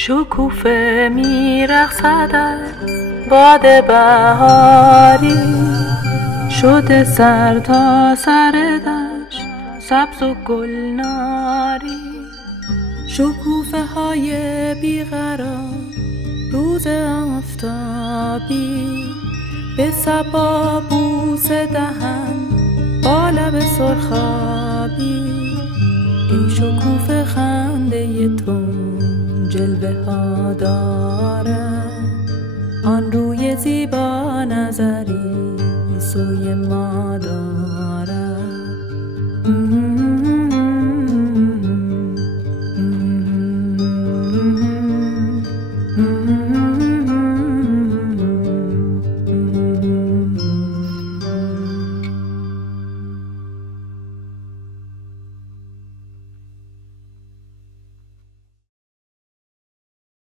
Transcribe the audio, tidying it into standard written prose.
شکوفه میرقصد از باد بهاری، شده سر تا سر دشت سبز و گلناری. شکوفه های بیقرار روز آفتابی، به صبا بوسه دهن با لب سرخابی. این شکوفه خنده تو جلوه ها دارد، آن روی زیبا نظری سوی ما